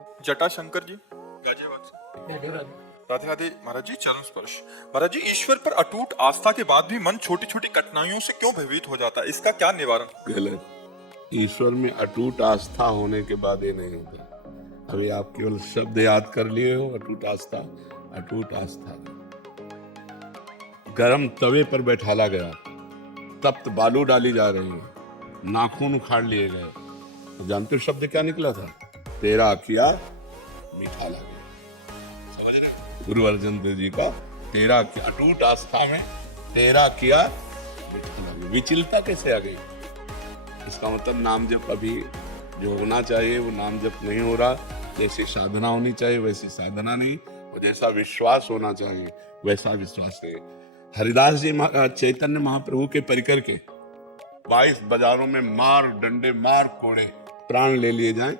जटाशंकर जी गाजियाबाद से। राधे राधे महाराज जी, चरण स्पर्श। महाराज जी, ईश्वर पर अटूट आस्था के बाद भी मन छोटी छोटी कठिनाइयों से क्यों भयभीत हो जाता है, इसका क्या निवारण? गलत। ईश्वर में अटूट आस्था होने के बाद ये नहीं होता। अभी आप केवल शब्द याद कर लिए हो, अटूट आस्था। अटूट आस्था गरम तवे पर बैठाला गया, तप्त बालू डाली जा रही है, नाखून उखाड़ लिए गए, तो जानते हो शब्द क्या निकला था? तेरा किया मीठा लगे। समझ रहे गुरु अर्जन देव जी का? तेरा किया, अटूट आस्था में तेरा किया मीठा लगे। विचलता कैसे आ गई? इसका मतलब नाम जप अभी जो होना चाहिए वो नाम जप नहीं हो रहा। जैसी साधना होनी चाहिए वैसी साधना नहीं, और जैसा विश्वास होना चाहिए वैसा विश्वास नहीं। हरिदास जी चैतन्य महाप्रभु के परिकर के 22 बाजारों में मार डंडे मार कोड़े प्राण ले लिए जाएं,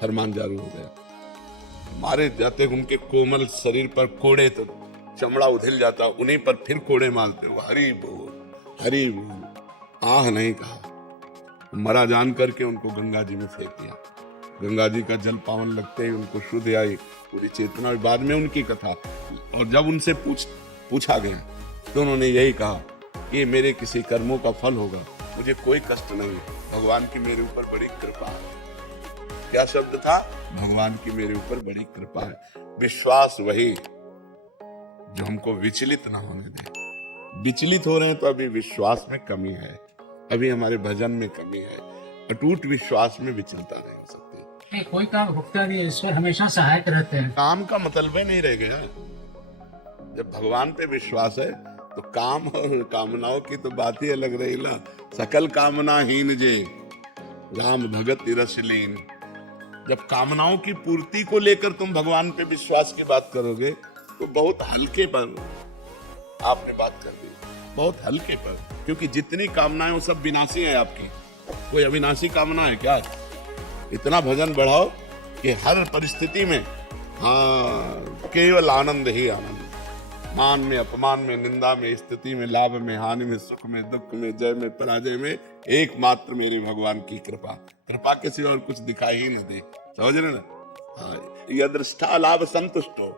फरमान जारी हो गया। मारे जाते उनके कोमल शरीर पर कोड़े तो चमड़ा उधल जाता, उन्हीं पर फिर कोड़े मारते हो। हरि बोल हरि बोल। आह नहीं कहा, मरा जान करके उनको गंगा जी में फेंक दिया। गंगा जी का जल पावन लगते ही उनको शुद्ध आई पूरी चेतना। बाद में उनकी कथा, और जब उनसे पूछा गया तो उन्होंने यही कहा कि मेरे किसी कर्मों का फल होगा, मुझे कोई कष्ट नहीं, भगवान की मेरे ऊपर बड़ी कृपा है। क्या शब्द था? भगवान की मेरे ऊपर बड़ी कृपा है। विश्वास वही जो हमको विचलित ना होने दे। विचलित हो रहे हैं तो अभी विश्वास में कमी है, अभी हमारे भजन में कमी है। अटूट विश्वास में विचलता नहीं हो सकती। कोई काम रुकता नहीं है, ईश्वर हमेशा सहायक रहते हैं। काम का मतलब ही नहीं रह गया। जब भगवान पे विश्वास है तो काम और कामनाओं की तो बात ही अलग रही ना। सकल कामना हीन जे राम भगत रस लीन। जब कामनाओं की पूर्ति को लेकर तुम भगवान पे विश्वास की बात करोगे तो बहुत हल्के पर आपने बात कर दी, बहुत हल्के पर। क्योंकि जितनी कामनाएं वो सब विनाशी है आपकी, कोई अविनाशी कामना है क्या? इतना भजन बढ़ाओ कि हर परिस्थिति में हाँ केवल आनंद ही आनंद। मान में अपमान में निंदा में स्थिति में लाभ में हानि में सुख में दुख में जय में पराजय में एकमात्र मेरे भगवान की कृपा। कृपा के सिवा और कुछ दिखाई ही नहीं दे। समझ रहे ना? यह दृष्टा लाभ संतुष्टो,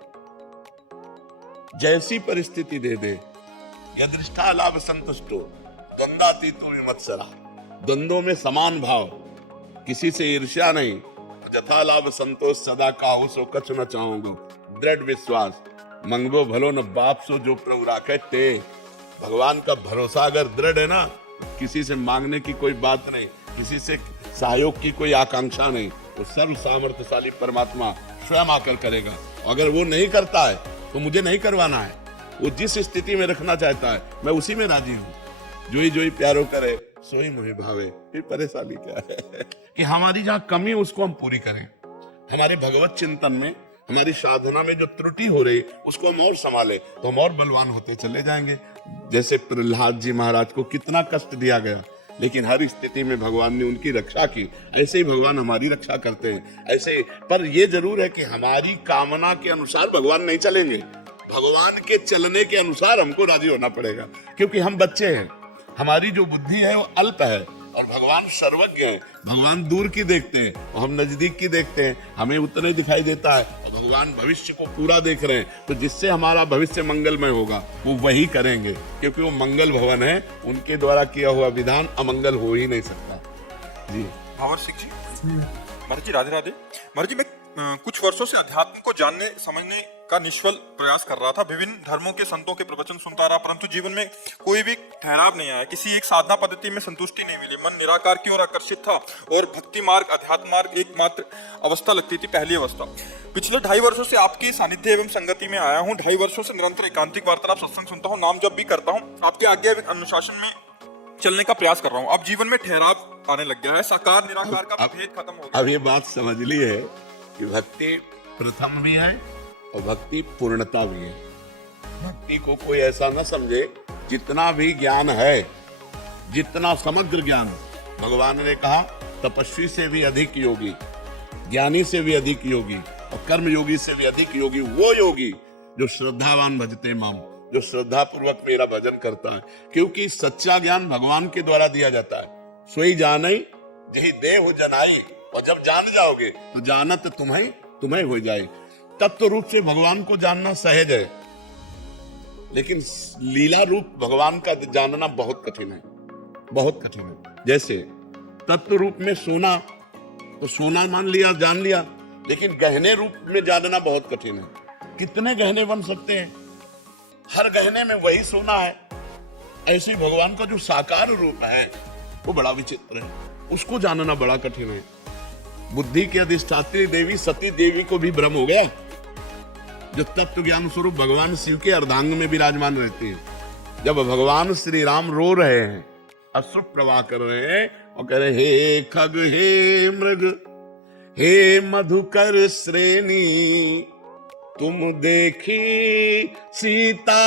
जैसी परिस्थिति दे दे। यह दृष्टा लाभ संतुष्टो द्वंद्वातीतो विमत्सरा। द्वंद्वों में समान भाव, किसी से ईर्ष्या नहीं। जथा लाभ संतोष सदा काहू सो कछु न चाहूंगा। दृढ़ विश्वास मंगबो भलो न बाप सो जो प्रभु राखे ते। भगवान का भरोसा अगर दृढ़ है ना, किसी से मांगने की कोई बात नहीं, किसी से सहयोग की कोई आकांक्षा नहीं। वो सर्व सामर्थ्यशाली परमात्मा स्वयं आकर करेगा। अगर वो नहीं करता है तो मुझे नहीं करवाना है। वो जिस स्थिति में रखना चाहता है मैं उसी में राजी हूँ। जो ही प्यारो करे सोई मुझे भावे। फिर परेशानी क्या है कि हमारी जहाँ कमी उसको हम पूरी करें। हमारे भगवत चिंतन में, हमारी साधना में जो त्रुटि हो रही उसको हम और संभाले तो हम और बलवान होते चले जाएंगे। जैसे प्रहलाद जी महाराज को कितना कष्ट दिया गया, लेकिन हर स्थिति में भगवान ने उनकी रक्षा की। ऐसे ही भगवान हमारी रक्षा करते हैं। ऐसे पर ये जरूर है कि हमारी कामना के अनुसार भगवान नहीं चलेंगे, भगवान के चलने के अनुसार हमको राजी होना पड़ेगा। क्योंकि हम बच्चे हैं, हमारी जो बुद्धि है वो अल्प है, और भगवान सर्वज्ञ है। भगवान दूर की देखते हैं और हम नजदीक की देखते हैं। हमें उतना ही दिखाई देता है और भगवान भविष्य को पूरा देख रहे हैं। तो जिससे हमारा भविष्य मंगलमय होगा वो वही करेंगे, क्योंकि वो मंगल भवन है। उनके द्वारा किया हुआ विधान अमंगल हो ही नहीं सकता। जी भावर सिंह जी महाराज जी, राधे राधे। महाराज जी, मैं कुछ वर्षों से अध्यात्म को जानने समझने का निष्फल प्रयास कर रहा था। विभिन्न धर्मों के संतों के प्रवचन सुनता रहा, परंतु जीवन में कोई भी ठहराव नहीं आया। किसी एक साधना पद्धति में संतुष्टि नहीं मिली। मन निराकार की ओर आकर्षित था और भक्ति मार्ग, अध्यात्म मार्ग एकमात्र अवस्था लगती थी, पहली अवस्था। पिछले 2.5 वर्षों से आपकी सानिध्य एवं संगति में आया हूँ। 2.5 वर्षों से निरंतर एकांतिक वार्तालाप, सत्संग सुनता हूँ, नाम जप भी करता हूँ, आपके आज्ञा अनुशासन में चलने का प्रयास कर रहा हूँ। अब जीवन में ठहराव आने लग गया है, साकार निराकार का भेद खत्म हो गया। अब ये बात समझ ली है कि भक्ति प्रथम भी है और भक्ति पूर्णता भी है। भक्ति को कोई ऐसा न समझे, जितना भी ज्ञान है, जितना समग्र ज्ञान, भगवान ने कहा तपस्वी से भी अधिक योगी, ज्ञानी से भी अधिक योगी और कर्म योगी से भी अधिक योगी वो योगी जो श्रद्धावान भजते माम, जो श्रद्धा पूर्वक मेरा भजन करता है। क्योंकि सच्चा ज्ञान भगवान के द्वारा दिया जाता है। सोई जानै जही देह जनाई और जब जान जाओगे तो जानत तुम्हें हो जाए। तत्व रूप से भगवान को जानना सहज है, लेकिन लीला रूप भगवान का जानना बहुत कठिन है, बहुत कठिन है। जैसे तत्व रूप में सोना, तो सोना मान लिया, जान लिया, लेकिन गहने रूप में जानना बहुत कठिन है। कितने गहने बन सकते हैं, हर गहने में वही सोना है। ऐसे भगवान का जो साकार रूप है वो बड़ा विचित्र है, उसको जानना बड़ा कठिन है। बुद्धि की अधिष्ठात्री देवी सती देवी को भी भ्रम हो गया, जो तत्व ज्ञान स्वरूप भगवान शिव के अर्धांग में विराजमान रहते हैं। जब भगवान श्री राम रो रहे हैं, अश्रु प्रवाह कर रहे हैं और कह रहे हे खग हे मृग हे मधुकर श्रेणी, तुम देखी सीता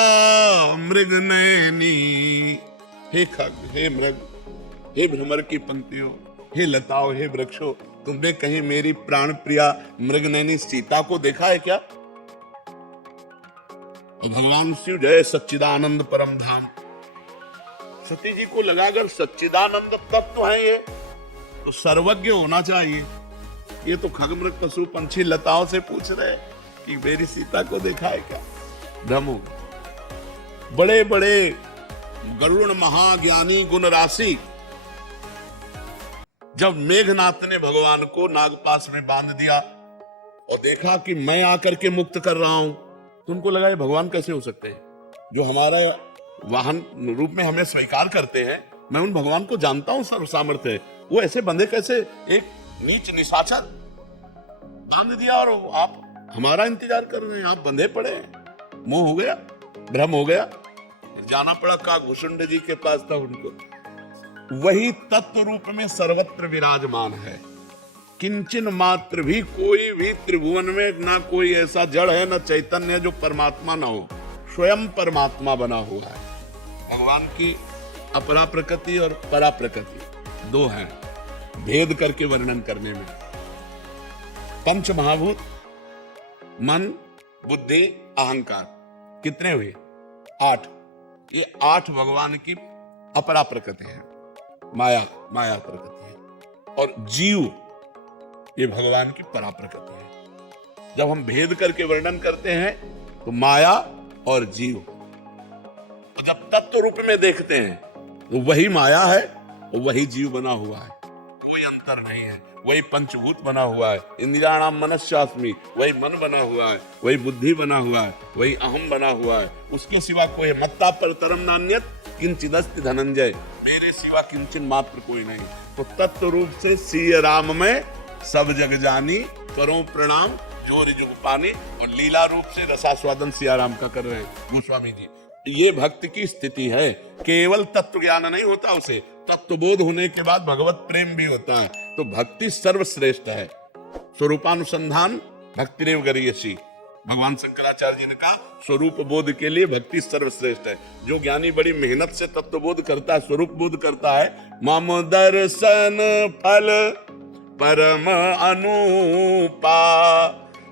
मृग नैनी। हे खग, हे मृग, हे भ्रमर की पंक्तियों, हे लताओं, हे वृक्षों, तुमने कहीं मेरी प्राण प्रिया मृग नैनी सीता को देखा है क्या? और भगवान शिव जय सच्चिदानंद परम धाम, सती जी को लगा अगर सच्चिदानंद तत्व है ये तो सर्वज्ञ होना चाहिए। ये तो खग मृग पशु पंछी लताओं से पूछ रहे कि मेरी सीता को देखा है क्या? भ्रम हो गया। बड़े बड़े गरुड़ महाज्ञानी गुण राशि, जब मेघनाथ ने भगवान को नागपाश में बांध दिया और देखा कि मैं आकर के मुक्त कर रहा हूं, तो उनको लगा ये भगवान कैसे हो सकते हैं, जो हमारा वाहन रूप में हमें स्वीकार करते हैं। मैं उन भगवान को जानता हूं, सर्व सामर्थ्य है, वो ऐसे बंधे कैसे? एक नीच निशाचर बांध दिया और आप हमारा इंतजार कर रहे हैं, आप बंधे पड़े हैं। मोह हो गया, भ्रम हो गया, जाना पड़ा काकभूषुंड जी के पास था उनको। वही तत्व रूप में सर्वत्र विराजमान है। किंचन मात्र भी कोई भी त्रिभुवन में ना कोई ऐसा जड़ है, न चैतन्य जो परमात्मा ना हो, स्वयं परमात्मा बना हुआ है। भगवान की अपरा प्रकृति और परा प्रकृति दो हैं, भेद करके वर्णन करने में। पंच महाभूत मन, बुद्धि, अहंकार कितने हुए? 8। ये 8 भगवान की अपरा प्रकृति है, माया प्रकृति है। और जीव ये भगवान की परा प्रकृति है। जब हम भेद करके वर्णन करते हैं तो माया और जीव, तो जब तत्व रूप में देखते हैं तो वही माया है और वही जीव बना हुआ है, कोई अंतर नहीं है। वही पंचभूत बना हुआ है, इंद्रियाणाम मनस्यास्मि, वही मन बना हुआ है, वही बुद्धि बना हुआ है, वही अहम बना हुआ है। उसके सिवा कोई मत्ता पर तरम नान्यत किंचिदस्ति धनंजय, मेरे सिवा किंचन मात्र कोई नहीं। तो तत्व रूप से सिय राम में सब जग जानी, करो प्रणाम जोर जुग पानी। और लीला रूप से रसास्वादन सिया राम का कर रहे हैं गोस्वामी जी। ये भक्त की स्थिति है। केवल तत्व ज्ञान नहीं होता, उसे तत्वबोध होने के बाद भगवत प्रेम भी होता है। तो भक्ति सर्वश्रेष्ठ है। स्वरूपानुसंधान भक्तिरेव गरीयसी, भगवान शंकराचार्य जी ने कहा स्वरूप बोध के लिए भक्ति सर्वश्रेष्ठ है। जो ज्ञानी बड़ी मेहनत से तत्व बोध करता है, स्वरूप बोध करता है, मम दर्शन फल परम अनुपा,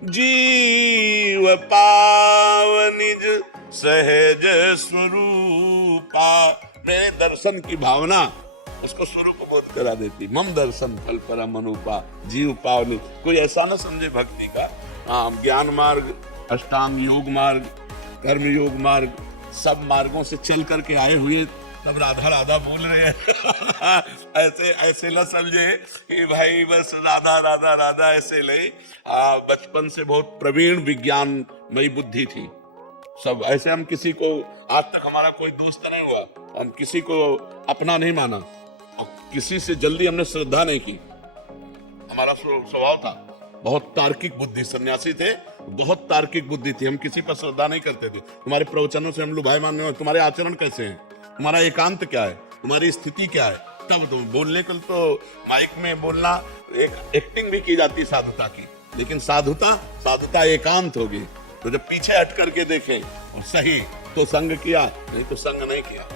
जीव पाव निज सहज स्वरूपा। मेरे दर्शन की भावना उसको स्वरूप बोध करा देती। मम दर्शन फल परम अनुपा, जीव पाव निज। कोई ऐसा ना समझे भक्ति का ज्ञान मार्ग, अष्टांग योग मार्ग, कर्म योग मार्ग, सब मार्गों से चल करके आए हुए तब राधा राधा बोल रहे हैं। ऐसे न समझे कि भाई बस राधा राधा राधा ऐसे ले। बचपन से बहुत प्रवीण विज्ञानमयी बुद्धि थी सब। ऐसे हम किसी को, आज तक हमारा कोई दोस्त नहीं हुआ, हम किसी को अपना नहीं माना और किसी से जल्दी हमने श्रद्धा नहीं की। हमारा स्वभाव था बहुत तार्किक बुद्धि, सन्यासी थे, बहुत तार्किक बुद्धि थी, हम किसी पर श्रद्धा नहीं करते थे। तुम्हारे प्रवचनों से हम लोग भाई मानने, तुम्हारे आचरण कैसे हैं, तुम्हारा एकांत क्या है, तुम्हारी स्थिति क्या है, तब तुम बोलने को तो माइक में बोलना एक एक्टिंग भी की जाती साधुता की, लेकिन साधुता एकांत होगी। तो जब पीछे हट करके देखें और सही तो संग किया, नहीं तो संग नहीं किया।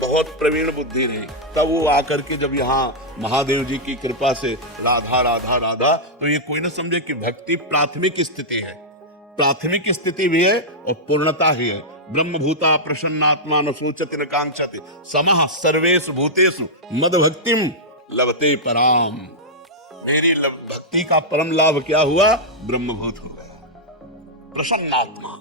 बहुत प्रवीण बुद्धि रही, तब वो आकर के जब यहाँ महादेव जी की कृपा से राधा राधा राधा, तो ये कोई ना समझे कि भक्ति प्राथमिक स्थिति है। प्राथमिक स्थिति भी है और पूर्णता ही है। ब्रह्म भूता प्रसन्नात्मा न सोचति न कांक्षति, समः सर्वेषु भूतेषु मद भक्तिम लभते पराम। मेरी भक्ति का परम लाभ क्या हुआ? ब्रह्मभूत हो गया, प्रसन्नात्मा,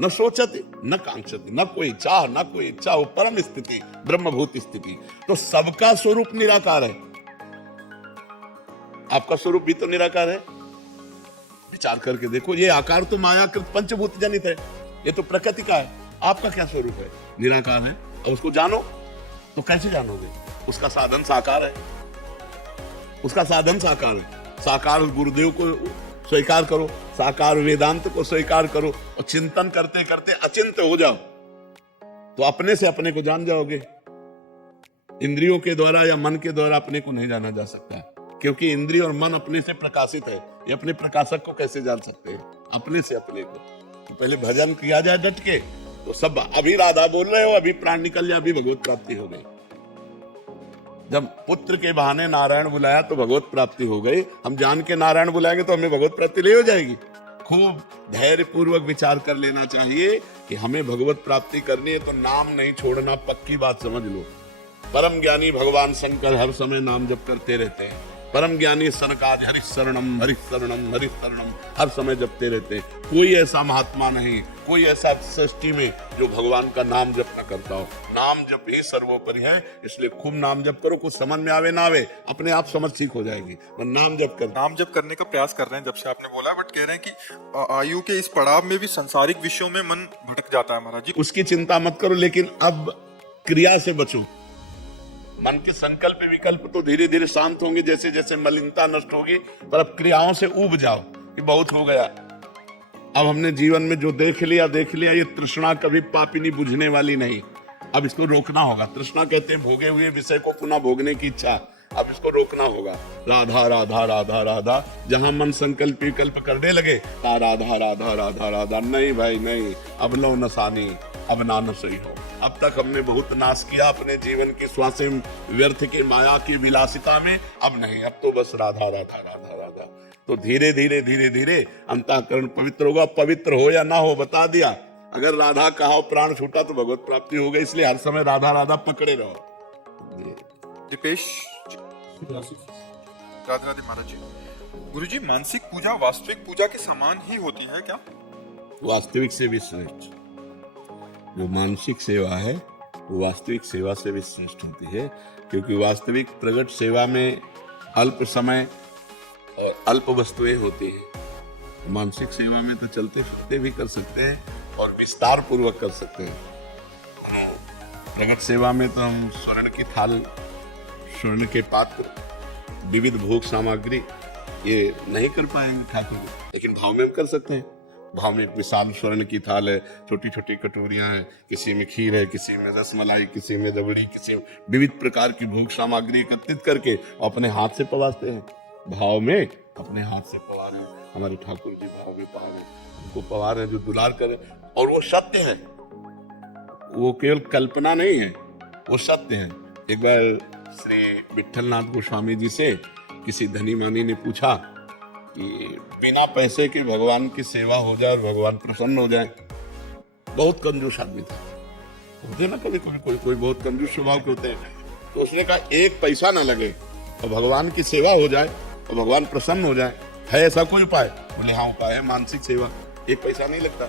न सोचते न कांक्षते, न कोई चाह न कोई इच्छा, वो परम स्थिति, ब्रह्मभूत स्थिति। तो सबका स्वरूप निराकार है, आपका स्वरूप भी तो निराकार है। विचार करके देखो, ये आकार तो मायाकृत पंचभूत जनित है, ये तो प्रकृति का है। आपका क्या स्वरूप है? निराकार है। और उसको जानो तो कैसे जानोगे? उसका साधन साकार है, उसका साधन साकार है। साकार गुरुदेव को स्वीकार करो, साकार वेदांत को स्वीकार करो, और चिंतन करते करते अचिंत्य हो जाओ तो अपने से अपने को जान जाओगे। इंद्रियों के द्वारा या मन के द्वारा अपने को नहीं जाना जा सकता है, क्योंकि इंद्रिय और मन अपने से प्रकाशित है। ये अपने प्रकाशक को कैसे जान सकते हैं? अपने से अपने को। तो पहले भजन किया जाए डट के, तो सब अभी राधा बोल रहे हो, अभी प्राण निकल जाए, अभी भगवत प्राप्ति हो गई। जब पुत्र के बहाने नारायण बुलाया तो भगवत प्राप्ति हो गई। हम जान के नारायण बुलाएंगे तो हमें भगवत प्राप्ति नहीं हो जाएगी। खूब धैर्य पूर्वक विचार कर लेना चाहिए कि हमें भगवत प्राप्ति करनी है तो नाम नहीं छोड़ना, पक्की बात समझ लो। परम ज्ञानी भगवान शंकर हर समय नाम जप करते रहते हैं। परम ज्ञानी सनकाद हरिशरणम हरिशरणम हरिशरणम हर समय जपते रहते हैं। कोई ऐसा महात्मा नहीं, कोई ऐसा सृष्टि में जो भगवान का नाम जप न करता हो। नाम जप ही सर्वोपरि है, इसलिए खूब नाम जप करो। कुछ समझ में आवे ना आवे, अपने आप समझ ठीक हो जाएगी। नाम जप कर, नाम जप करने का प्रयास कर रहे हैं जब से आपने बोला, बट कह रहे हैं कि आयु के इस पड़ाव में भी सांसारिक विषयों में मन भटक जाता है महाराज जी। उसकी चिंता मत करो, लेकिन अब क्रिया से बचो। मन के संकल्प विकल्प तो धीरे धीरे शांत होंगे जैसे जैसे मलिनता नष्ट होगी, पर अब क्रियाओं से ऊब जाओ कि बहुत हो गया। अब हमने जीवन में जो देख लिया, ये तृष्णा कभी पापिनी बुझने वाली नहीं। अब इसको रोकना होगा। तृष्णा कहते हैं भोगे हुए विषय को पुनः भोगने की इच्छा। अब इसको रोकना होगा। राधा राधा राधा राधा, जहां मन संकल्प विकल्प करने लगे ता राधा राधा राधा राधा। नहीं भाई नहीं, अब लो नसानी, अब ना न सही हो। अब तक हमने बहुत नाश किया अपने जीवन की श्वासें व्यर्थ की माया की विलासिता में, अब नहीं, अब तो बस राधा राधा राधा राधा। तो धीरे धीरे धीरे धीरे अंतःकरण पवित्र होगा। पवित्र हो या ना हो बता दिया। अगर राधा कहा प्राण छूटा तो भगवत प्राप्ति हो गई। इसलिए हर समय राधा राधा पकड़े रहो। दीपेश राधे राधे महाराज जी। गुरु जी, मानसिक पूजा वास्तविक पूजा के समान ही होती है क्या? वास्तविक से भी श्रेष्ठ। जो मानसिक सेवा है वो वास्तविक सेवा से भी श्रेष्ठ होती है, क्योंकि वास्तविक प्रगट सेवा में अल्प समय और अल्प वस्तुएं होती हैं। मानसिक सेवा में तो चलते फिरते भी कर सकते हैं और विस्तार पूर्वक कर सकते हैं। प्रगट सेवा में तो हम स्वर्ण की थाल, स्वर्ण के पात्र, विविध भोग सामग्री ये नहीं कर पाएंगे ठाकुर, लेकिन भाव में हम कर सकते हैं। भाव में विशाल स्वर्ण की थाल है, छोटी छोटी कटोरियां हैं, किसी में खीर है, किसी में रसमलाई, किसी में रबड़ी, किसी में विविध प्रकार की भोग सामग्री एकत्रित करके अपने हाथ से पवाते हैं। भाव में अपने हाथ से पवा रहे हैं। हमारे ठाकुर जी भाव में पवा रहे हैं, उनको पवा रहे हैं जो दुलार करें। और वो सत्य है, वो केवल कल्पना नहीं है, वो सत्य है। एक बार श्री विट्ठलनाथ गोस्वामी जी से किसी धनी मानी ने पूछा कि बिना पैसे के भगवान की सेवा हो जाए और भगवान प्रसन्न हो जाए। बहुत कंजूस आदमी था, होते ना कभी कभी कोई बहुत कंजूस स्वभाव के होते हैं। तो उसने कहा एक पैसा ना लगे और भगवान की सेवा हो जाए और भगवान प्रसन्न हो जाए, है ऐसा कोई उपाय? बोले हाँ उपाय है, मानसिक सेवा, एक पैसा नहीं लगता।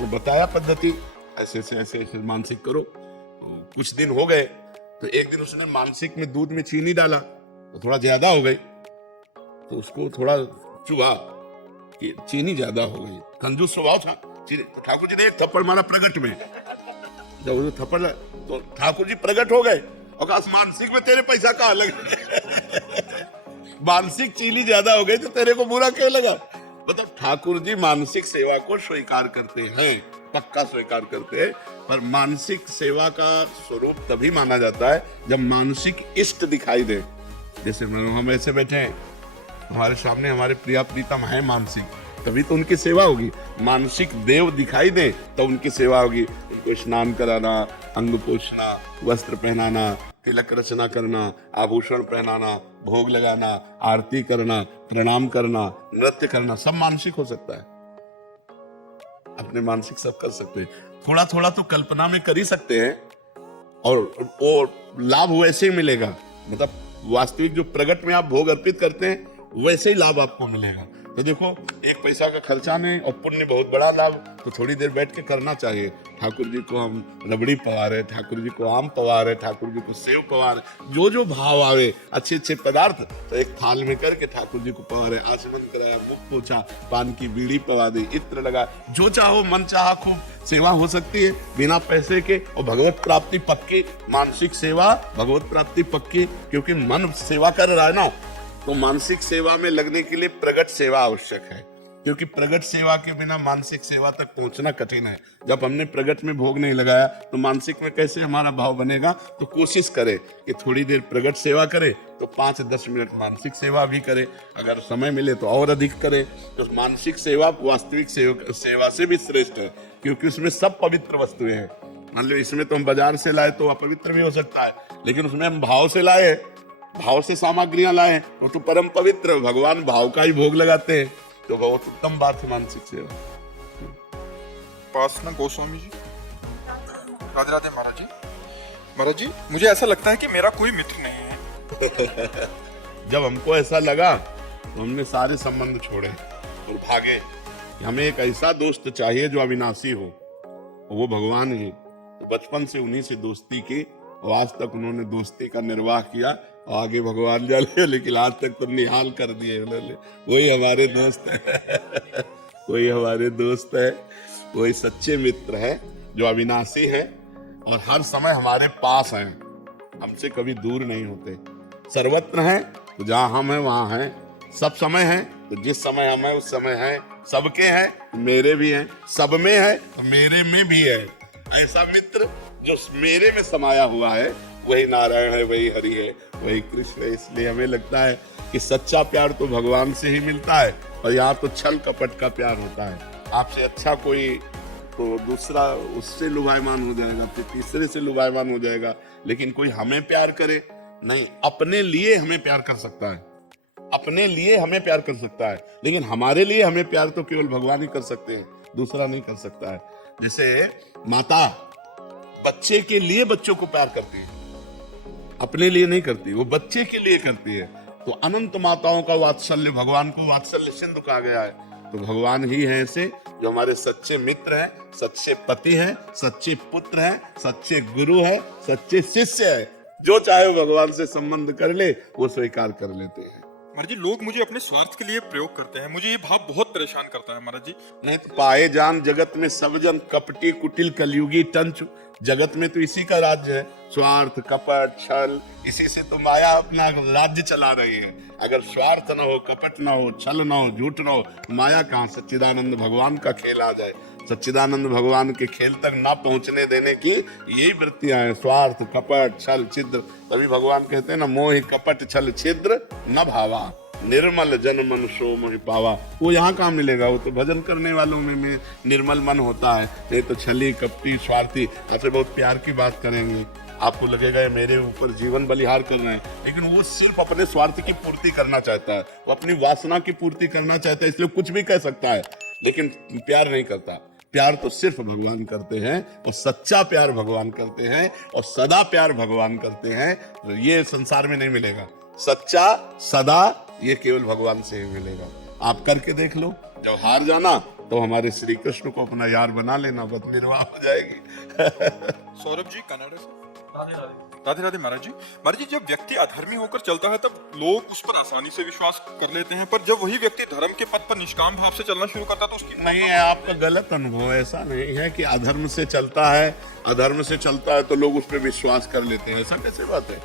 वो बताया पद्धति, ऐसे ऐसे ऐसे ऐसे मानसिक करो। तो कुछ दिन हो गए तो एक दिन उसने मानसिक में दूध में चीनी डाला तो थोड़ा ज्यादा हो गई, तो उसको थोड़ा चुभा कि चीनी ज्यादा हो गई। कंजूस स्वभाव था। तो ठाकुर जी ने एक थप्पड़ मारा प्रगट में। जब वो थप्पड़ तो ठाकुर जी प्रगट हो गए और कहा मानसिक में तेरे पैसा कहाँ लगे? मानसिक चीनी ज्यादा हो गई तो तेरे को बुरा क्यों लगा? मतलब ठाकुर जी मानसिक सेवा को स्वीकार करते हैं, पक्का स्वीकार करते हैं। पर मानसिक सेवा का स्वरूप तभी माना जाता है जब मानसिक इष्ट दिखाई दे। जैसे हम ऐसे बैठे हैं, हमारे सामने हमारे प्रिया प्रीतम है मानसिक, तभी तो उनकी सेवा होगी। मानसिक देव दिखाई दे तो उनकी सेवा होगी। उनको स्नान कराना, अंग पोछना, वस्त्र पहनाना, तिलक रचना करना, आभूषण पहनाना, भोग लगाना, आरती करना, प्रणाम करना, नृत्य करना, सब मानसिक हो सकता है। अपने मानसिक सब कर सकते हैं। थोड़ा थोड़ा तो कल्पना में कर ही सकते हैं और वो लाभ वैसे ही मिलेगा। मतलब वास्तविक जो प्रगट में आप भोग अर्पित करते हैं वैसे ही लाभ आपको मिलेगा। तो देखो, एक पैसा का खर्चा नहीं और पुण्य बहुत बड़ा लाभ, तो थोड़ी देर बैठ के करना चाहिए। ठाकुर जी को हम रबड़ी पवा रहे, ठाकुर जी को आम पवा रहे, ठाकुर जी को सेव पवा रहे, जो जो भाव आवे अच्छे अच्छे पदार्थ तो एक थाल में करके ठाकुर जी को पवा रहे। आचमन कराया, मुख पोछा, पान की बीड़ी पवा दी, इत्र लगा, जो चाहो मन चाहा खूब सेवा हो सकती है बिना पैसे के, और भगवत प्राप्ति पक्की। मानसिक सेवा भगवत प्राप्ति पक्की, क्योंकि मन सेवा कर रहा है ना, तो मानसिक सेवा में लगने के लिए प्रगट सेवा आवश्यक है, क्योंकि प्रगट सेवा के बिना मानसिक सेवा तक पहुंचना कठिन है। जब हमने प्रगट में भोग नहीं लगाया तो मानसिक में कैसे हमारा भाव बनेगा। तो कोशिश करे कि थोड़ी देर प्रगट सेवा करे, तो 5-10 मिनट मानसिक सेवा भी करे, अगर समय मिले तो और अधिक करे। तो मानसिक सेवा वास्तविक सेवा से भी श्रेष्ठ है, क्योंकि उसमें सब पवित्र वस्तुएं हैं। मान लो इसमें तो हम बाजार से लाए तो अपवित्र भी हो सकता है, लेकिन उसमें हम भाव से लाए, भाव से सामग्रियां लाए तो परम पवित्र। भगवान भाव का ही भोग लगाते हैं, तो बहुत उत्तम बात है मानसिक सेवा। उपासना गोस्वामी जी, राधे राधे महाराज जी। महाराज जी, मुझे ऐसा लगता है कि मेरा कोई मित्र नहीं है। जब हमको ऐसा लगा तो हमने सारे संबंध छोड़े और भागे। हमें एक ऐसा दोस्त चाहिए जो अविनाशी हो, वो भगवान ही। तो बचपन से उन्हीं से दोस्ती की और आज तक उन्होंने दोस्ती का निर्वाह किया, और आगे भगवान जाने, लेकिन आज तक तो निहाल कर दिए उन्होंने। वही हमारे दोस्त है वही हमारे दोस्त है, वही सच्चे मित्र है जो अविनाशी है और हर समय हमारे पास हैं, हमसे कभी दूर नहीं होते। सर्वत्र हैं तो जहाँ हम हैं वहाँ हैं, सब समय हैं तो जिस समय हम हैं उस समय हैं, सबके हैं तो मेरे भी हैं, सब में है तो मेरे में भी है। ऐसा मित्र जो मेरे में समाया हुआ है, वही नारायण है, वही हरि है, वही कृष्ण है। इसलिए हमें लगता है कि सच्चा प्यार तो भगवान से ही मिलता है, और यहाँ तो छल कपट का प्यार होता है। आपसे अच्छा कोई तो दूसरा उससे लुभायमान हो जाएगा, फिर तीसरे से लुभायमान हो जाएगा, लेकिन कोई हमें प्यार करे नहीं। अपने लिए हमें प्यार कर सकता है, अपने लिए हमें प्यार कर सकता है, लेकिन हमारे लिए हमें प्यार तो केवल भगवान ही कर सकते हैं, दूसरा नहीं कर सकता है। जैसे माता बच्चे के लिए बच्चों को प्यार करती है, अपने लिए नहीं करती, वो बच्चे के लिए करती है। तो अनंत माताओं का वात्सल्य, भगवान को वात्सल्य सिंधु कहा गया है। तो भगवान ही है ऐसे जो हमारे सच्चे मित्र हैं, सच्चे पति हैं, सच्चे पुत्र हैं, सच्चे गुरु हैं, सच्चे शिष्य हैं। जो चाहे भगवान से संबंध कर ले, वो स्वीकार कर लेते हैं। महाराज जी, लोग मुझे अपने स्वार्थ के लिए प्रयोग करते हैं, मुझे ये भाव बहुत परेशान करता है महाराज जी। नहीं तो पाए जान जगत में सब जन कपटी कुटिल कलयुगी टंच। जगत में तो इसी का राज्य है, स्वार्थ कपट छल, इसी से तो माया अपना राज्य चला रही है। अगर स्वार्थ न हो, कपट न हो, छल न हो, झूठ न हो, माया कहाँ। सच्चिदानंद भगवान का खेल आ जाए, सच्चिदानंद भगवान के खेल तक ना पहुंचने देने की यही वृत्तियां हैं, स्वार्थ कपट छल छिद्र। तभी भगवान कहते हैं ना, मोहि कपट छल छिद्र न भावा, निर्मल जन मन सो मोहि पावा। वो यहाँ कहाँ मिलेगा, वो तो भजन करने वालों में निर्मल मन होता है। नहीं तो छली कपटी स्वार्थी। आपसे बहुत प्यार की बात करेंगे, आपको लगेगा ये मेरे ऊपर जीवन बलिहार कर रहे हैं, लेकिन वो सिर्फ अपने स्वार्थ की पूर्ति करना चाहता है, वो अपनी वासना की पूर्ति करना चाहता है, इसलिए कुछ भी कह सकता है, लेकिन प्यार नहीं करता। प्यार तो सिर्फ भगवान करते हैं, और सच्चा प्यार भगवान करते हैं, और सदा प्यार भगवान करते हैं। तो ये संसार में नहीं मिलेगा, सच्चा सदा ये केवल भगवान से ही मिलेगा। आप करके देख लो, जब हार जाना तो हमारे श्री कृष्ण को अपना यार बना लेना, बस निर्वाह हो जाएगी। सौरभ जी, कनाडा से। राधे राधे महाराज जी। महाराज जी, जब व्यक्ति अधर्मी होकर चलता है तब लोग उस पर आसानी से विश्वास कर लेते हैं, पर जब वही व्यक्ति धर्म के पथ पर निष्काम भाव से चलना शुरू करता है तो उसकी नहीं है। आपका गलत अनुभव, ऐसा नहीं है कि अधर्म से चलता है, अधर्म से चलता है तो लोग उस पर विश्वास कर लेते हैं, ऐसा कैसे बात है।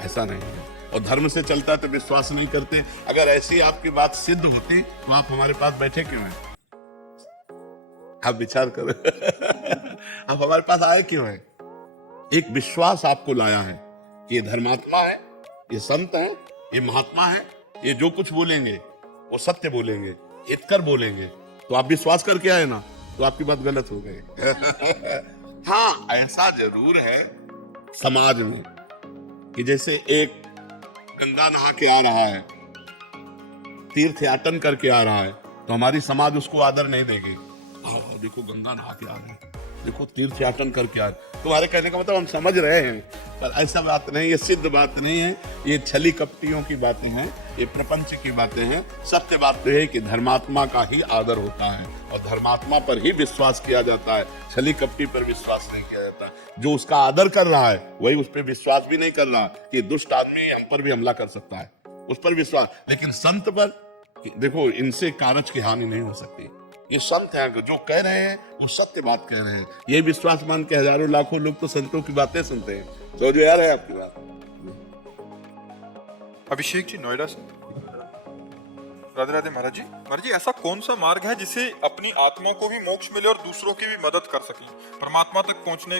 ऐसा नहीं है, और धर्म से चलता है तो विश्वास नहीं करते। अगर ऐसी आपकी बात सिद्ध होती तो आप हमारे पास बैठे क्यों हैं? आप विचार करो। आप हमारे पास आए क्यों हैं? एक विश्वास आपको लाया है कि ये धर्मात्मा है, ये संत है, ये महात्मा है, ये जो कुछ बोलेंगे वो सत्य बोलेंगे, हितकर बोलेंगे, तो आप विश्वास करके आए ना, तो आपकी बात गलत हो गई। हाँ, ऐसा जरूर है समाज में कि जैसे एक गंगा नहा के आ रहा है, तीर्थ याटन करके आ रहा है, तो हमारी समाज उसको आदर नहीं देगी। देखो गंगा नहा के आ रहे हैं, देखो तीर्थयाटन करके आए। तुम्हारे कहने का मतलब हम समझ रहे हैं, पर ऐसा बात नहीं, ये सिद्ध बात नहीं है, ये छली कपटियों की बातें हैं, ये प्रपंच की बातें हैं। सत्य बात तो है कि धर्मात्मा का ही आदर होता है और धर्मात्मा पर ही विश्वास किया जाता है, छली कपटी पर विश्वास नहीं किया जाता। जो उसका आदर कर रहा है वही उस पर विश्वास भी नहीं कर रहा कि दुष्ट आदमी हम पर भी हमला कर सकता है, उस पर विश्वास। लेकिन संत पर देखो, इनसे कारज की हानि नहीं हो सकती। ये संत हैं, जो कह रहे हैं वो सत्य बात कह रहे हैं। ये विश्वास मान के हजारों लाखों लोग तो संतों की बातें सुनते हैं। तो जो यार है आपकी बात। अभिषेक जी नोएडा से। राधे राधे महाराज जी। महाराज जी, ऐसा कौन सा मार्ग है जिससे अपनी आत्मा को भी मोक्ष मिले और दूसरों की भी मदद कर सके, परमात्मा तक पहुंचने?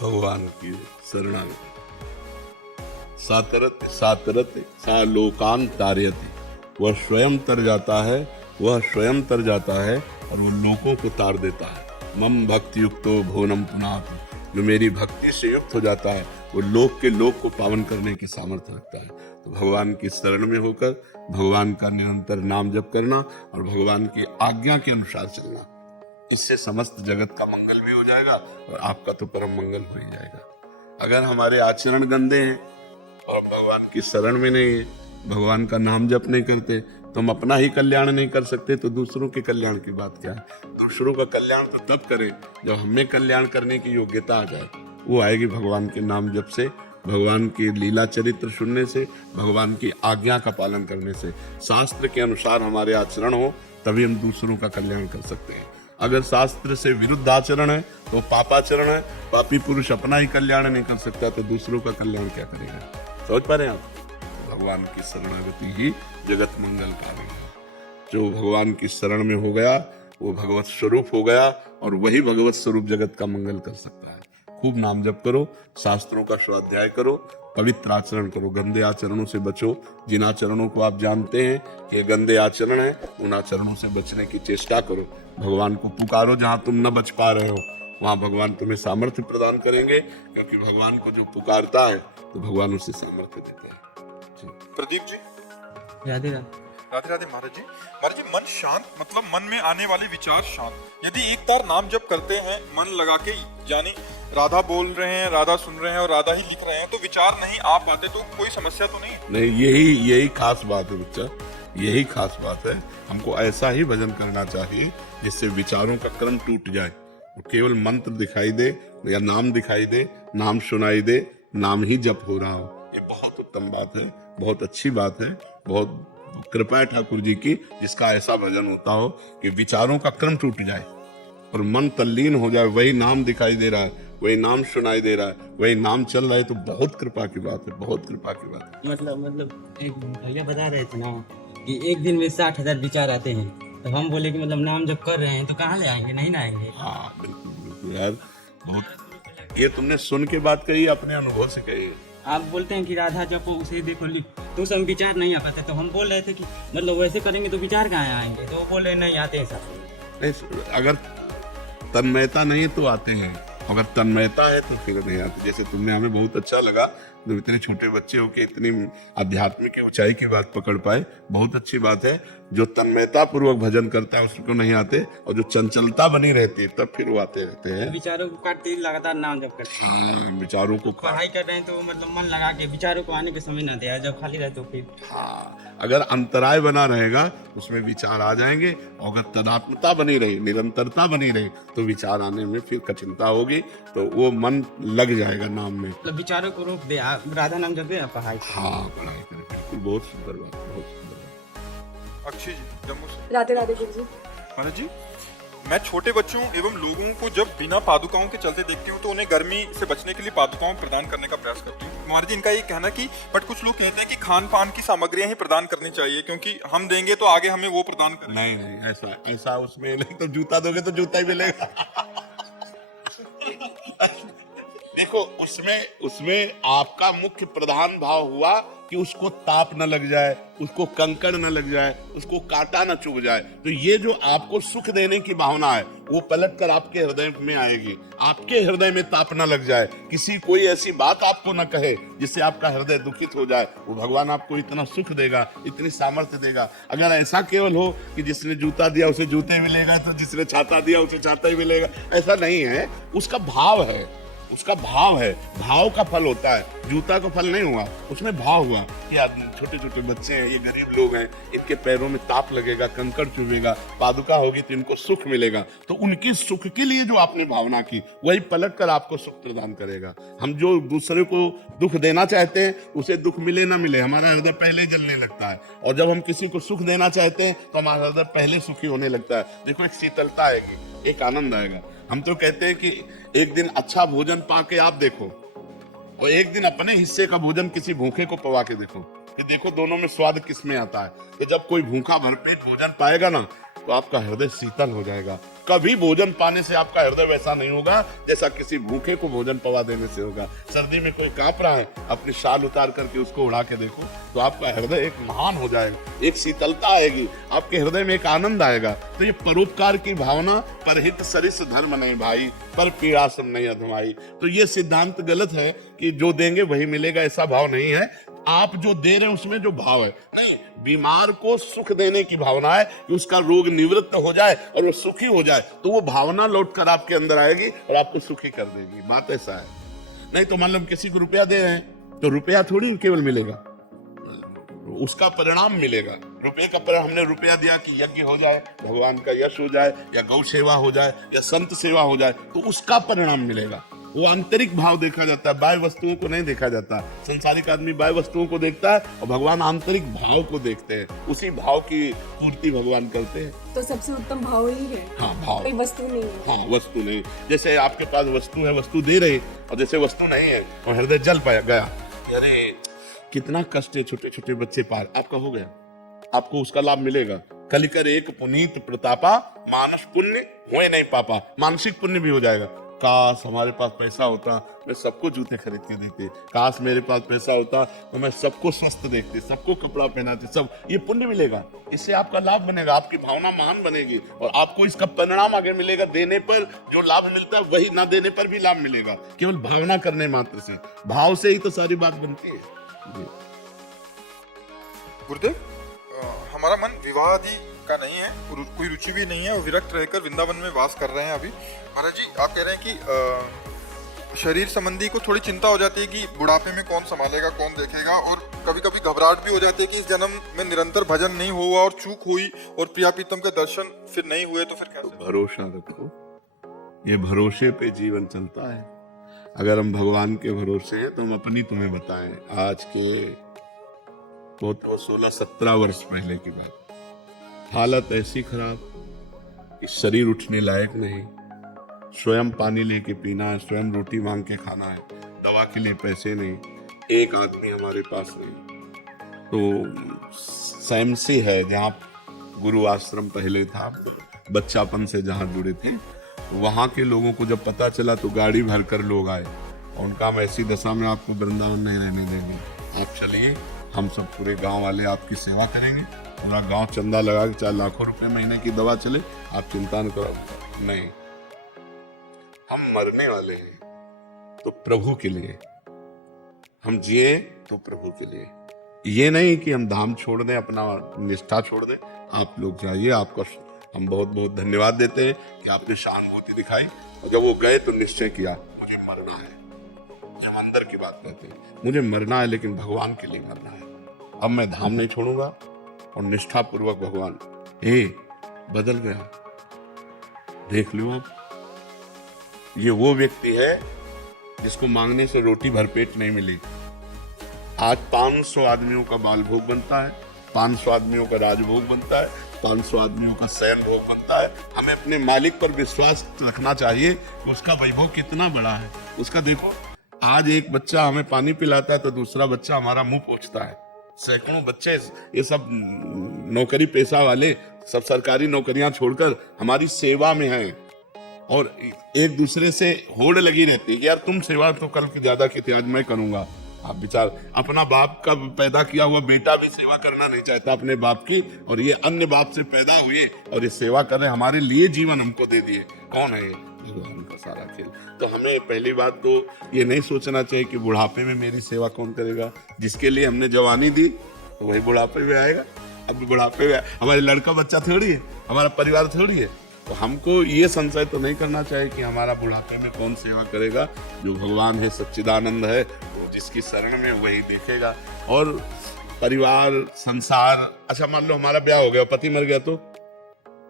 भगवान की शरणागति। सातरत सातरत सा लोकान तारयति, वह स्वयं तर जाता है, वह स्वयं तर जाता है और वो लोगों को तार देता है। मम भक्ति युक्तो भुवनम पुनात, जो मेरी भक्ति से युक्त हो जाता है वो लोक के लोक को पावन करने की सामर्थ्य रखता है। तो भगवान की शरण में होकर भगवान का निरंतर नाम जप करना और भगवान की आज्ञा के अनुसार चलना, इससे समस्त जगत का मंगल भी हो जाएगा और आपका तो परम मंगल हो ही जाएगा। अगर हमारे आचरण गंदे हैं और भगवान की शरण में नहीं है, भगवान का नाम जप नहीं करते, तो हम अपना ही कल्याण नहीं कर सकते तो दूसरों के कल्याण की बात क्या है। दूसरों का कल्याण तो तब करें जब हमें कल्याण करने की योग्यता आ जाए। वो आएगी भगवान के नाम जप से, भगवान की लीला चरित्र सुनने से, भगवान की आज्ञा का पालन करने से। शास्त्र के अनुसार हमारे आचरण हो तभी हम दूसरों का कल्याण कर सकते हैं। अगर शास्त्र से विरुद्ध आचरण है तो पापाचरण है। पापी पुरुष अपना ही कल्याण नहीं कर सकता तो दूसरों का कल्याण क्या करेगा। समझ पा रहे हैं आप? भगवान की शरणागति ही जगत मंगल कारी है। जो भगवान की शरण में हो गया वो भगवत स्वरूप हो गया और वही भगवत स्वरूप जगत का मंगल कर सकता है। खूब नाम जप करो, शास्त्रों का स्वाध्याय करो, पवित्र आचरण करो, गंदे आचरणों से बचो। जिन आचरणों को आप जानते हैं कि गंदे आचरण है, उन आचरणों से बचने की चेष्टा करो। भगवान को पुकारो, जहां तुम न बच पा रहे हो वहां भगवान तुम्हें सामर्थ्य प्रदान करेंगे, क्योंकि भगवान को जो पुकारता है तो भगवान उसे सामर्थ्य देते हैं। प्रदीप जी। राधे राधे। राधे राधे महाराज जी। महाराज जी, मन शांत मतलब मन में आने वाले विचार शांत। यदि एक बार नाम जप करते हैं मन लगा के, यानी राधा बोल रहे हैं, राधा सुन रहे हैं और राधा ही लिख रहे हैं, तो विचार नहीं आ पाते तो कोई समस्या तो नहीं? नहीं, यही खास बात है बच्चा, यही खास बात है। हमको ऐसा ही भजन करना चाहिए जिससे विचारों का क्रम टूट जाए, केवल मंत्र दिखाई दे या नाम दिखाई दे, नाम सुनाई दे, नाम ही जप हो रहा हो। ये बहुत उत्तम बात है, बहुत अच्छी बात है, बहुत कृपा है ठाकुर जी की जिसका ऐसा भजन होता हो कि विचारों का क्रम टूट जाए और मन तल्लीन हो जाए। वही नाम दिखाई दे रहा है, वही नाम सुनाई दे रहा है, वही नाम चल रहा है, तो बहुत कृपा की बात है, बहुत कृपा की बात है। मतलब एक भैया बता रहे थे ना कि एक दिन में 60,000 विचार आते हैं, तो हम बोले कि मतलब नाम जब कर रहे हैं तो कहाँ ले आएंगे, नहीं ना आएंगे। हाँ बिल्कुल बिल्कुल यार, बहुत ये तुमने सुन के बात कही, अपने अनुभव से कही है। आप बोलते हैं कि राधा जब उसे देखो तो सब विचार नहीं आ पाते, तो हम बोल रहे थे कि मतलब वैसे करेंगे तो विचार कहाँ आएंगे, तो वो बोल रहे नहीं आते हैं सब। नहीं, अगर तन्मयता नहीं तो आते हैं, अगर तन्मयता है तो फिर नहीं आते। जैसे तुमने, हमें बहुत अच्छा लगा जब इतने छोटे बच्चे हो के इतनी आध्यात्मिक ऊंचाई की बात पकड़ पाए, बहुत अच्छी बात है। जो तन्मयता पूर्वक भजन करता है उसको नहीं आते, और जो चंचलता बनी रहती है तब फिर वो आते रहते हैं। विचारों को काटते ही लगातार नाम जब करते हैं। विचारों को पढ़ाई कर रहे हैं तो मतलब मन लगा के विचारों को आने के समय ना दे, जब खाली रहे तो फिर। हाँ, अगर अंतराय बना रहेगा उसमें विचार आ जाएंगे, और अगर तदात्मता बनी रही, निरंतरता बनी रही तो विचार आने में फिर कठिनता होगी, तो वो मन लग जाएगा नाम में। मतलब विचारों को रोक दे, राधा नाम जब दे पढ़ाई। हाँ, पढ़ाई करें, बिल्कुल, बहुत सुंदर बात, बहुत सुंदर बात। अक्षय जी जम्मू से। राधे राधे गुरु जी। महाराज जी, मैं छोटे बच्चों एवं लोगों को जब बिना पादुकाओं के चलते देखती हूँ तो उन्हें गर्मी से बचने के लिए पादुकाओं प्रदान करने का प्रयास करती हूँ। महाराज जी, इनका ये कहना कि बट कुछ लोग कहते हैं कि खान पान की सामग्रियां ही प्रदान करनी चाहिए, क्योंकि हम देंगे तो आगे हमें वो प्रदान करें। नहीं नहीं, ऐसा उसमें नहीं, तो जूता दोगे तो जूता ही मिलेगा। देखो, उसमें आपका मुख्य प्रधान भाव हुआ कि उसको ताप न लग जाए, उसको कंकड़ न लग जाए, उसको कांटा न चुभ जाए। तो ये जो आपको सुख देने की भावना है वो पलट कर आपके हृदय में आएगी। आपके हृदय में ताप न लग जाए, किसी कोई ऐसी बात आपको न कहे जिससे आपका हृदय दुखित हो जाए, वो भगवान आपको इतना सुख देगा, इतनी सामर्थ्य देगा। अगर ऐसा केवल हो कि जिसने जूता दिया उसे जूते मिलेगा, तो जिसने छाता दिया उसे छाता ही मिलेगा, ऐसा नहीं है। उसका भाव है, उसका भाव है, भाव का फल होता है। जूता का फल नहीं हुआ, उसमें भाव हुआ कि आदमी, छोटे छोटे बच्चे हैं, ये गरीब लोग हैं, इनके पैरों में ताप लगेगा, कंकड़ चुभेगा, पादुका होगी तो इनको सुख मिलेगा। तो उनके सुख के लिए जो आपने भावना की वही पलट कर आपको सुख प्रदान करेगा। हम जो दूसरे को दुख देना चाहते हैं उसे दुख मिले ना मिले, हमारा हृदय पहले जलने लगता है। और जब हम किसी को सुख देना चाहते हैं तो हमारा हृदय पहले सुखी होने लगता है। देखो, एक शीतलता आएगी, एक आनंद आएगा। हम तो कहते हैं कि एक दिन अच्छा भोजन पाके आप देखो और एक दिन अपने हिस्से का भोजन किसी भूखे को पवा के देखो, कि देखो दोनों में स्वाद किसमें आता है। कि जब कोई भूखा भरपेट भोजन पाएगा ना तो आपका हृदय शीतल हो जाएगा। कभी भोजन पाने से आपका हृदय वैसा नहीं होगा जैसा किसी भूखे को भोजन पवा देने से होगा। सर्दी में कोई कांप रहा है, अपनी शाल उतार करके उसको उड़ा के देखो तो आपका हृदय एक महान हो जाएगा, एक शीतलता आएगी, आपके हृदय में एक आनंद आएगा। तो ये परोपकार की भावना, परहित सरिस धर्म नहीं भाई, पर पीड़ा सम नहीं अधमाई। तो ये सिद्धांत गलत है कि जो देंगे वही मिलेगा, ऐसा भाव नहीं है। आप जो दे रहे हैं उसमें जो भाव है, नहीं, बीमार को सुख देने की भावना है कि उसका रोग निवृत्त हो जाए और वो सुखी हो जाए, तो वो भावना लौट कर आपके अंदर आएगी और आपको सुखी कर देगी। बात ऐसा है। नहीं तो मान लो किसी को रुपया दे रहे हैं तो रुपया थोड़ी केवल मिलेगा, उसका परिणाम मिलेगा। रुपये का परिणाम, हमने रुपया दिया कि यज्ञ हो जाए, भगवान का यश हो जाए, या गौ सेवा हो जाए, या संत सेवा हो जाए, तो उसका परिणाम मिलेगा। वो आंतरिक भाव देखा जाता है, बाह्य वस्तुओं को नहीं देखा जाता। संसारिक आदमी बाह्य वस्तुओं को देखता है और भगवान आंतरिक भाव को देखते हैं, उसी भाव की पूर्ति भगवान करते हैं। तो सबसे उत्तम भाव ही है। हाँ, भाव, कोई वस्तु नहीं है। हाँ, वस्तु नहीं। जैसे आपके पास वस्तु है, वस्तु दे रही, और जैसे वस्तु नहीं है और हृदय जल पाया गया, अरे कितना कष्ट है, छोटे छोटे बच्चे पार, आपका हो गया, आपको उसका लाभ मिलेगा। कलिकर एक पुनीत प्रतापा, मानस पुण्य हुए नहीं पापा, मानसिक पुण्य भी हो जाएगा। काश हमारे पास पैसा होता, मैं सबको जूते खरीद के देते, काश मेरे पास पैसा होता तो मैं सबको स्वस्थ देखते, सबको कपड़ा पहनाते, सब, ये पुण्य मिलेगा। इससे आपका लाभ बनेगा, आपकी भावना महान बनेगी और आपको इसका परिणाम आगे मिलेगा। देने पर जो लाभ मिलता है वही ना देने पर भी लाभ मिलेगा, केवल भावना करने मात्र से। भाव से ही तो सारी बात बनती है। गुरुदेव, हमारा मन विवाह आदि का नहीं है, कोई रुचि भी नहीं है और विरक्त रहकर वृंदावन में वास कर रहे हैं अभी। महाराज जी, आप कह रहे हैं कि शरीर संबंधी को थोड़ी चिंता हो जाती है कि बुढ़ापे में कौन संभालेगा, कौन देखेगा, और कभी कभी घबराहट भी हो जाती है कि इस जन्म में निरंतर भजन नहीं हुआ और चूक हुई और प्रिया प्रीतम के दर्शन फिर नहीं हुए, तो फिर कैसे? भरोसा रखो, ये भरोसे पे जीवन चलता है। अगर हम भगवान के भरोसे हैं तो हम अपनी तुम्हें बताएं, आज के तो 16-17 वर्ष पहले की बात, हालत ऐसी खराब कि शरीर उठने लायक नहीं, स्वयं पानी लेके पीना है, स्वयं रोटी मांग के खाना है, दवा के लिए पैसे नहीं, एक आदमी हमारे पास नहीं। तो सैमसी है जहाँ गुरु आश्रम पहले था, बच्चापन से जहाँ जुड़े थे, वहाँ के लोगों को जब पता चला तो गाड़ी भरकर लोग आए और उनका हम ऐसी दशा में आपको वृंदावन नहीं रहने देंगे, आप चलिए, हम सब पूरे गांव वाले आपकी सेवा करेंगे, पूरा गांव चंदा लगा के, चाहे लाखों रुपए महीने की दवा चले, आप चिंता न करो। नहीं, हम मरने वाले हैं तो प्रभु के लिए, हम जिए तो प्रभु के लिए। ये नहीं कि हम धाम छोड़ दें, अपना निष्ठा छोड़ दें। आप लोग जाइए, आपका हम बहुत बहुत धन्यवाद देते हैं कि आपने सहानुभूति दिखाई, और जब वो गए तो निश्चय किया मुझे मरना है। हम अंदर की बात कहते हैं, मुझे मरना है लेकिन भगवान के लिए मरना है। अब मैं धाम नहीं छोड़ूंगा और निष्ठा पूर्वक भगवान। बदल गया, देख लो आप, ये वो व्यक्ति है जिसको मांगने से रोटी भरपेट नहीं मिली। आज 500 आदमियों का बाल भोग बनता है, 500 आदमियों का राजभोग बनता है, 500 आदमियों का शयन भोग बनता है। हमें अपने मालिक पर विश्वास रखना चाहिए कि उसका वैभव कितना बड़ा है। उसका देखो, आज एक बच्चा हमें पानी पिलाता है तो दूसरा बच्चा हमारा मुंह पोंछता है। सैकड़ों बच्चे, ये सब नौकरी पेशा वाले, सब सरकारी नौकरियां छोड़कर हमारी सेवा में हैं और एक दूसरे से होड़ लगी रहती है कि यार तुम सेवा तो कल की ज्यादा की थी, आज मैं करूंगा। आप विचार, अपना बाप का पैदा किया हुआ बेटा भी सेवा करना नहीं चाहता अपने बाप की, और ये अन्य बाप से पैदा हुए और ये सेवा कर रहे, हमारे लिए जीवन हमको दे दिए। कौन है ये? भगवान का सारा खेल। तो हमें पहली बात तो ये नहीं सोचना चाहिए कि बुढ़ापे में मेरी सेवा कौन करेगा। जिसके लिए हमने जवानी दी तो वही बुढ़ापे में आएगा। अब बुढ़ापे में हमारे लड़का बच्चा थोड़ी है, हमारा परिवार थोड़ी है। तो हमको ये संशय तो नहीं करना चाहिए कि हमारा बुढ़ापे में कौन सेवा करेगा। जो भगवान है, सच्चिदानंद है, वो जिसकी शरण में वही देखेगा। और परिवार, संसार, अच्छा मान लो हमारा ब्याह हो गया, पति मर गया, तो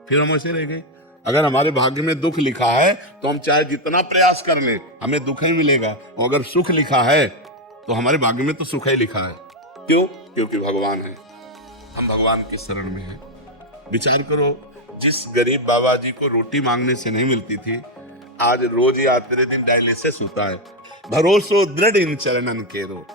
फिर हम ऐसे रह गए। अगर हमारे भाग्य में दुख लिखा है तो हम चाहे जितना प्रयास कर ले हमें दुख ही मिलेगा, और अगर सुख लिखा है तो हमारे भाग्य में तो सुख ही लिखा है। क्यों? क्योंकि भगवान है, हम भगवान की शरण में हैं। विचार करो, जिस गरीब बाबा जी को रोटी मांगने से नहीं मिलती थी, आज रोज या तेरे दिन डायलिसिस होता है। भरोसो दृढ़ इन चरणन केरो,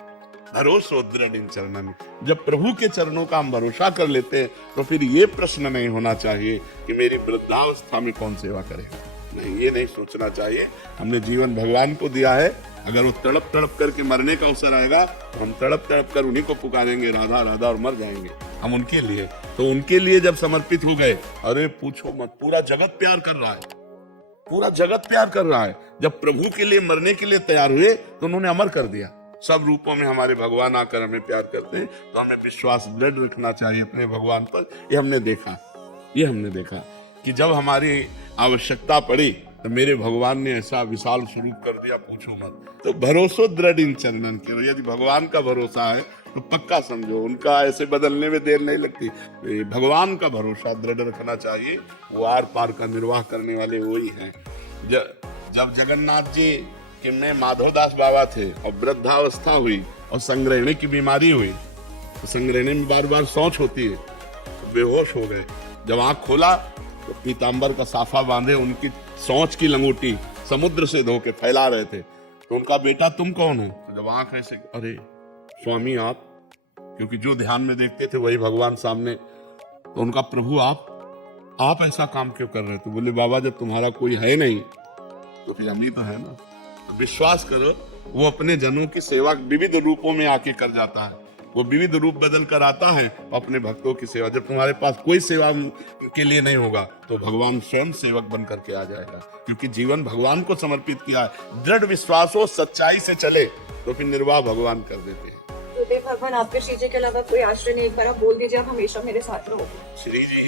भरोसो दृढ़ इन चरणन। जब प्रभु के चरणों का हम भरोसा कर लेते हैं तो फिर ये प्रश्न नहीं होना चाहिए कि मेरी वृद्धावस्था में कौन सेवा करेगा। नहीं, ये नहीं सोचना चाहिए। हमने जीवन भगवान को दिया है, अगर वो तड़प तड़प करके मरने का अवसर आएगा तो हम तड़प तड़प कर उन्हीं को पुकारेंगे, राधा राधा, और मर जाएंगे हम उनके लिए। तो उनके लिए जब समर्पित हो गए, अरे पूछो मत, पूरा जगत प्यार कर रहा है, पूरा जगत प्यार कर रहा है। जब प्रभु के लिए मरने के लिए तैयार हुए तो उन्होंने अमर कर दिया। सब रूपों में हमारे भगवान आकर हमें प्यार करते हैं, तो हमें विश्वास दृढ़ रखना चाहिए अपने भगवान पर। ये हमने देखा कि जब हमारी आवश्यकता पड़ी तो मेरे भगवान ने ऐसा विशाल स्वरूप कर दिया, पूछो मत। तो भरोसो दृढ़ इन चरणन के, यदि भगवान का भरोसा है तो पक्का समझो, उनका ऐसे बदलने में देर नहीं लगती। भगवान का भरोसा दृढ़ रखना चाहिए, वो आर पार का निर्वाह करने वाले वही हैं। जब जगन्नाथ जी के में माधवदास बाबा थे और वृद्धावस्था हुई और संग्रहणी की बीमारी हुई, तो संग्रहणी में बार बार शौच होती है, तो बेहोश हो गए। जब आंख खोला तो पीताम्बर का साफा बांधे उनकी शौच की लंगोटी समुद्र से धो के फैला रहे थे। तो उनका बेटा, तुम कौन है? तो जब आंख ऐसे, अरे स्वामी आप, क्योंकि जो ध्यान में देखते थे वही भगवान सामने। तो उनका, प्रभु आप ऐसा काम क्यों कर रहे थे? बोले बाबा, जब तुम्हारा कोई है नहीं तो फिर हम ही तो है ना। तो विश्वास करो, वो अपने जनों की सेवा विविध रूपों में आके कर जाता है। वो विविध रूप बदल कर आता है अपने भक्तों की सेवा। जब तुम्हारे पास कोई सेवा के लिए नहीं होगा तो भगवान स्वयं सेवक बन करके आ जाएगा, क्योंकि जीवन भगवान को समर्पित किया है। दृढ़ विश्वास हो, सच्चाई से चले तो फिर निर्वाह भगवान कर देते हैं। भगवान आपके श्री जी के अलावा कोई आश्रय नहीं, एक बार आप बोल दीजिए आप हमेशा मेरे साथ रहोगे। श्री जी